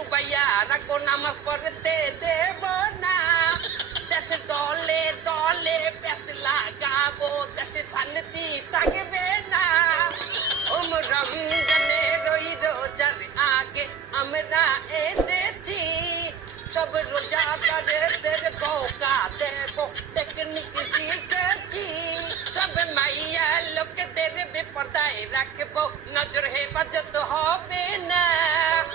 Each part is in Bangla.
ডুবাইয়া রাখবো নামাজ পড়তে দেব না। দেশে দলে দলে প্যাস লাগাবো, দেশে শান্তি থাকবে না। রমজানের ওই রোজার আগে আমরা এসেছি, সব রোজাদারদের ধোঁকা দেব টেকনিক শিখেছি। সব মাইয়া লোকদের বেপরদায় রাখবো, নজর হেফাজত হবে না।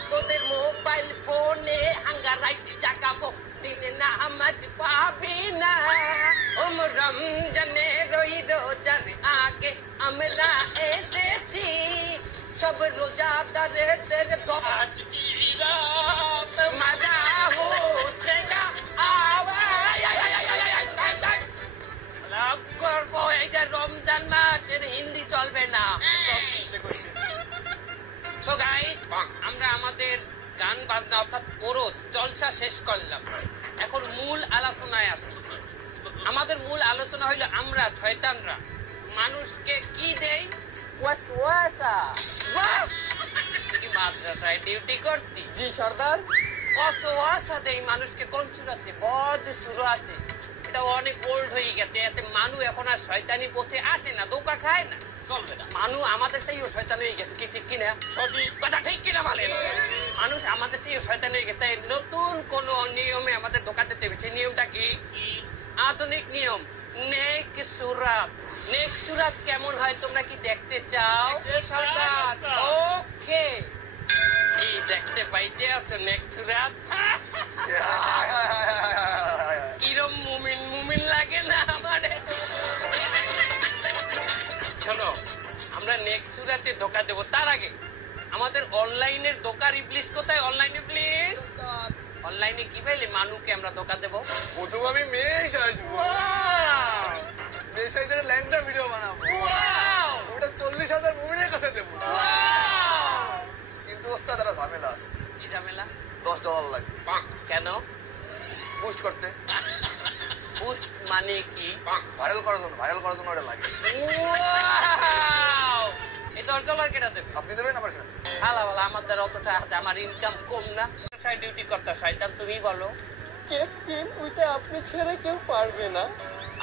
তোদের মোবাইল ফোনে হাঙ্গারাই জাগাবো, দিনে নামাজ পাবি না। রমজানের ওই রোজার আগে আমরা এসেছি, সব রোজাদারদের আজ কি রাত মজা হোসেগা করবো। এইটা রমজান মাসের হিন্দি চলবে না। সো গাইস, আমরা আমাদের গান বাজনা অর্থাৎ কোরস জলসা শেষ করলাম। এখন মূল আলোচনায় আসি। আমাদের মূল আলোচনা হইলো আমরা শয়তানরা মানুষকে কি দেই? ওয়াসওয়াসা। ওয়াও, কি মাদ্রাসায় ডিউটি করতি? জি সর্দার। ওয়াসওয়াসা দেই মানুষকে কোন সুরাতে? বদ সুরাতে। এটা অনেক ওল্ড হয়ে গেছে, এতে মানুষ এখন আর শয়তানি পথে আসে না, ধোঁকা খায় না, চলবে না। মানুষ আমাদের চেয়েও শয়তান হয়ে গেছে। কি ঠিক কিনা? কথা ঠিক কিনা বলেন? মানুষ আমাদের চেয়েও শয়তান হয়ে গেছে। নতুন কোন নিয়মে আমাদের ধোঁকা দিতে হবে। সেই নিয়মটা কি? আধুনিক নিয়ম, নেক সুরাত। নেক সুরাত কেমন হয় তোমরা কি দেখতে চাও? ওকে, কি দেখতে পাইতে আছো নেক সুরাত? কিরম মুমিন মুমিন লাগে না আমারে? শোনো, আমরা নেক্সট সুরাতে ধোকা দেবো। তার আগে আমাদের অনলাইনের ধোকার ইবলিশ কোথায়? অনলাইন ইবলিশ অনলাইনে কি পাইলে মানুষকে আমরা ধোকা দেবো? প্রথম আমি মেশ আসবো, মেশাইদের ল্যাংটা ভিডিও বানাবো, ওটা 40,000 মুমিনের কাছে দেবো। কিন্তু ওস্তাদ একটা ঝামেলা আছে। কি ঝামেলা? $10 লাগবে। কেন? বুস্ট করতে। বুস্ট মানে কি? ভাইরাল করার জন্য ওটা লাগে। এই $10 কেটা দেবে? আপনি দেবেন আবার কেন? ভালো ভালো, আমার দ্বারা অতটা আছে, আমার ইনকাম কম না। ডিউটি করতে শয়তান তুমি বলো। ক্যাপ্টেন, ওইটা আপনি ছেড়ে কেউ পারবে না।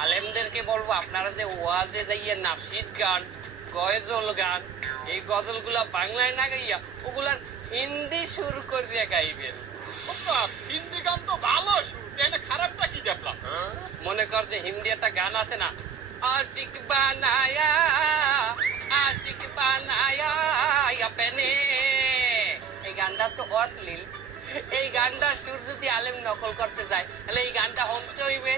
আলেমদেরকে বলবো আপনারা যে ওয়াজে যাইয়ে নাশিদ গান, গজল গান, এই গজলগুলা বাংলায় না গাইয়া ওগুলার হিন্দি সুর করে গাইবেন। হিন্দি গান তো ভালো সুর, তাহলে খারাপটা কি দেখলাম? মনে কর যে হিন্দি একটা গান আছে না, আশিক বানায়া আশিক বানায়া আপনে, এই গানটা তো অশ্লীল। এই গানটা সুর যদি আলেম নকল করতে যায় তাহলে এই গানটা হমতে হইবে,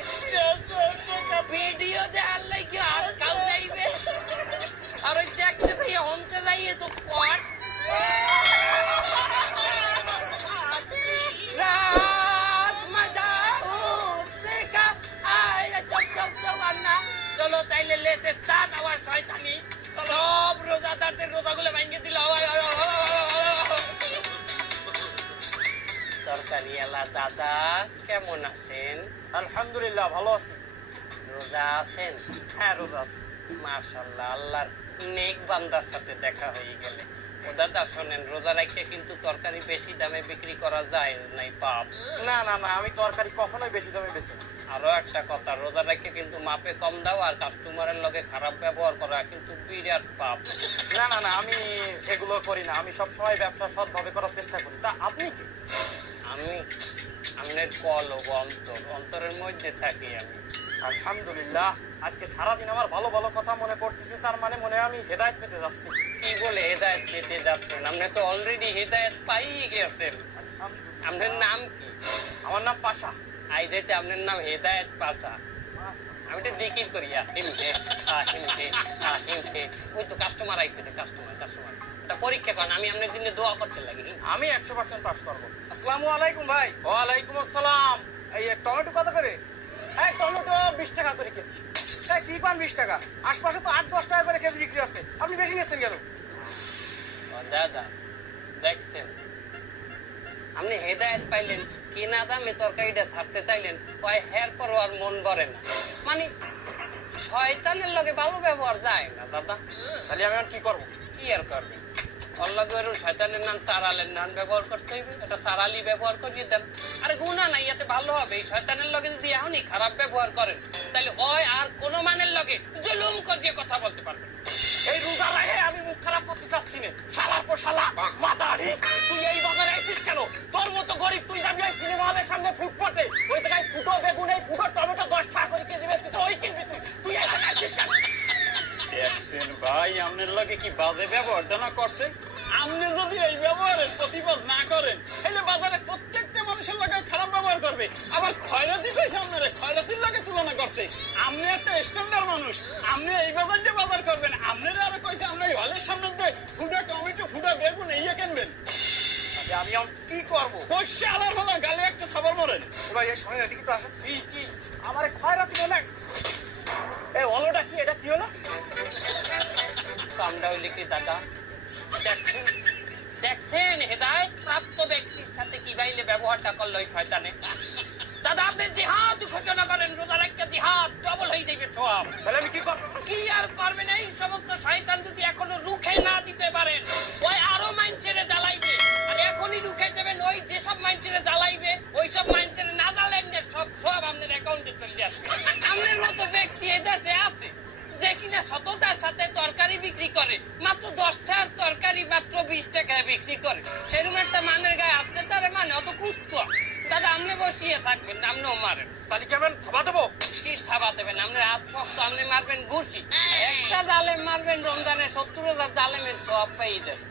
ভিডিও দেওয়ার লাগে আজকাল যাইবে, আর ওই দেখতে থেকে হমতে যাইয়ে তো কট রাত মজা হুসেগা আয় চল চল চল আন্না। চলো তাইলে লেটস স্টার্ট আওয়ার শয়তানি। সব রোজাদারদের রোজাগুলো ভাঙিয়ে দিল। তরকারি এলা দাদা কেমন আছেন? আলহামদুলিল্লাহ ভালো আছি। রোজা আছেন? হ্যাঁ রোজা আছি। মাশাআল্লাহ, আল্লাহর নেক বান্দার সাথে দেখা হয়ে গেলে। ও দাদা শোনেন, রোজা রাখে কিন্তু তরকারি বেশি দামে বিক্রি করা যায় নাই, পাপ। না না না, আমি তরকারি কখনোই বেশি দামে বেশি না। আরো একটা কথা, রোজা রাখে কিন্তু মাপে কম দাও আর কাস্টমারের লগে খারাপ ব্যবহার করা কিন্তু বিরাট পাপ। না না না, আমি এগুলো করি না। আমি সবসময় ব্যবসা সৎভাবে করার চেষ্টা করি। তা আপনি কি? আমি আপনার কলব অন্তর, অন্তরের মধ্যে থাকি আমি। আলহামদুলিল্লাহ, আজকে সারাদিন আমার ভালো ভালো কথা মনে পড়তেছে, তার মানে মনে হয় আমি হেদায়েত পেতে যাচ্ছি। কি বলে হেদায়েত পেতে যাচ্ছেন? আপনি তো অলরেডি হেদায়েত পাইয়ে গেছেন। আপনার নাম কি? আমার নাম পাশা। আই যেতে আপনার নাম হেদায়েত পাশা। আমি তো জিকির করি আহিম হে আহিম হে আহিম হে। ওই তো কাস্টমার আইতেছে, কাস্টমার এটা পরীক্ষা করেন, আমি আপনার জন্য দোয়া করতে লাগি। আমি 100% পাস করবো। আসসালামু আলাইকুম ভাই। ওয়ালাইকুম আসসালাম। এই টমেটো কত করে? এই টমেটো 20 টাকা করে কেজি। এই কি পান 20 টাকা? আশপাশে তো 8-10 টাকা করে কেজি বিক্রি হচ্ছে, আপনি বেশি নিচ্ছেন কেন? দাদা দেখছেন, আপনি হেদায়েত পাইলেন, কিনা দামে তরকারিটা ছাড়তে চাইলেন, ওই হের পর আর মন ভরে না। মানে শয়তানের লগে ভালো ব্যবহার যায় না দাদা। তাহলে আমি আর কি করবো? কি আর করবেন? অল্লাগের শয়তানের নাম চারালের নাম ব্যবহার করতে হইবে, এটা চারালি ব্যবহার করিয়ে দেন। আরে গুনাহ নাই, এতে ভালো হবে। এই শয়তানের লগে যদি এখনই খারাপ ব্যবহার করেন তাহলে হয় আর কোনো মানের লগে জুলুম করিয়ে কথা বলতে পারবেন। এই রোজা রাহে আমি মুখ খারাপ করতে চাচ্ছি না। শালার পর শালা মাদারি, তুই এই বাজারে আইছিস কেন? তোর মতো গরিব তুই যাবি ওই সিনেমা হলের সামনে ফুটপাতে, ওই জায়গায় ফুটো বেগুন এই ফুটো টমেটো 10 টাকা করে কেজি বেচছিস, ওই কিনবি তুই। তুই এই জায়গায় আইছিস কেন? দেখছেন ভাই আপনার লগে কি বাজে ব্যবহারটা না করছে। আপনি যদি এই ব্যবহারের প্রতিবাদ না করেন তাহলে বাজারে প্রত্যেকটা মানুষের লগে খারাপ ব্যবহার করবে। আবার খয়রাতি কইছে আপনারে, খয়রাতির লগে তুলনা করছে। আপনি একটা স্ট্যান্ডার্ড মানুষ, আপনি এই বাজার যে বাজার করবেন, আপনারা আরো কইছে আপনি হলের সামনে দিয়ে ফুটা টমেটো ফুটা বেগুন এই কিনবেন। আমি আর কি করবো? পয়সা আলার হলো গালে একটা খাবার মরেন। ভাই এই সময় এদিকে তো আসো। কি আমারে খয়রাতি বলে? এই হলোটা কি? এটা কি হলো? কামটা হইলে কি দাদা? দেখছেন হেদায়েত প্রাপ্ত ব্যক্তির সাথে কি বাইলে ব্যবহারটা করলো এই শয়তানে। দাদা আপনি জিহাদ ঘোষণা করেন, রোজার একটা জিহাদ ডবল হয়ে যাবে সব। তাহলে আমি কি করবো? কি আর করবেন? এই সমস্ত শয়তান যদি এখনো রুখে না দিতে পারেন, ওই আরো মাইনছেড়ে জ্বালাইবে। আর এখনই রুখে দেবেন, ওই যেসব মাইনছেড়ে জ্বালাইবে ওই সব মাইনছেড়ে না জ্বালেন যে সব আপনার অ্যাকাউন্টে চলে আসবে। আপনার মতো ব্যক্তি এই দেশে আছে যে কিনা সততার সাথে তরকারি বিক্রি করে, মাত্র 10 টাকার তরকারি মাত্র 20 টাকায় বিক্রি করে। সেরকম একটা মানের গায়ে আসতে তারে মানে অত কুত্তা। দাদা আপনি বসিয়ে থাকবেন, আপনিও মারেন। তাহলে কেমন থাবা দেবো? কি থাবা দেবেন? আপনার হাত শক্ত, আপনি মারবেন ঘুষি। একটা জালেম মারবেন রমজানে 70,000 জালেমের সব পেয়ে যাবে।